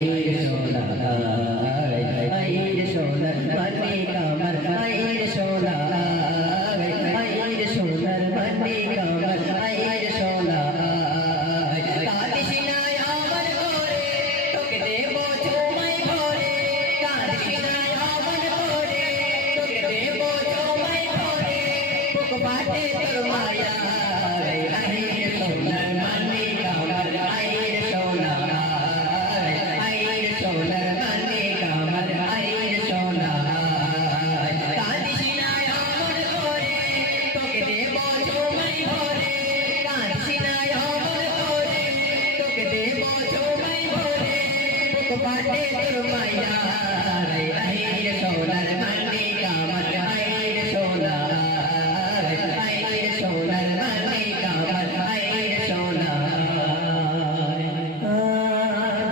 सोना सोनर बने कमर सोना सोनर बने कमर सोना कादिशिनाया मन भोरे तोके देवो झूमै भोरे कादिशिनाया मन भोरे तोके देवो झूमै भोरे पुक बाटे तोर माया सोनर बने कमर सोना सोनर बने कमर सोना कादिशिनाया मन भोरे तोके देवो झूमै भोरे कादिशिनाया मन भोरे तोके देवो झूमै भोरे पुक बाटे तोर माया सोनर बने कमर सोना सोनर बने कमर सोना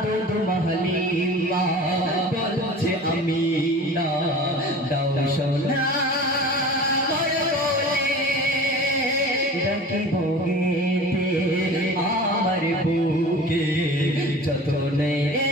दूध महली বলছে আমি না দাও সোনা মোর বলে রাখি ভোগেতে আমার বুকে যত নেই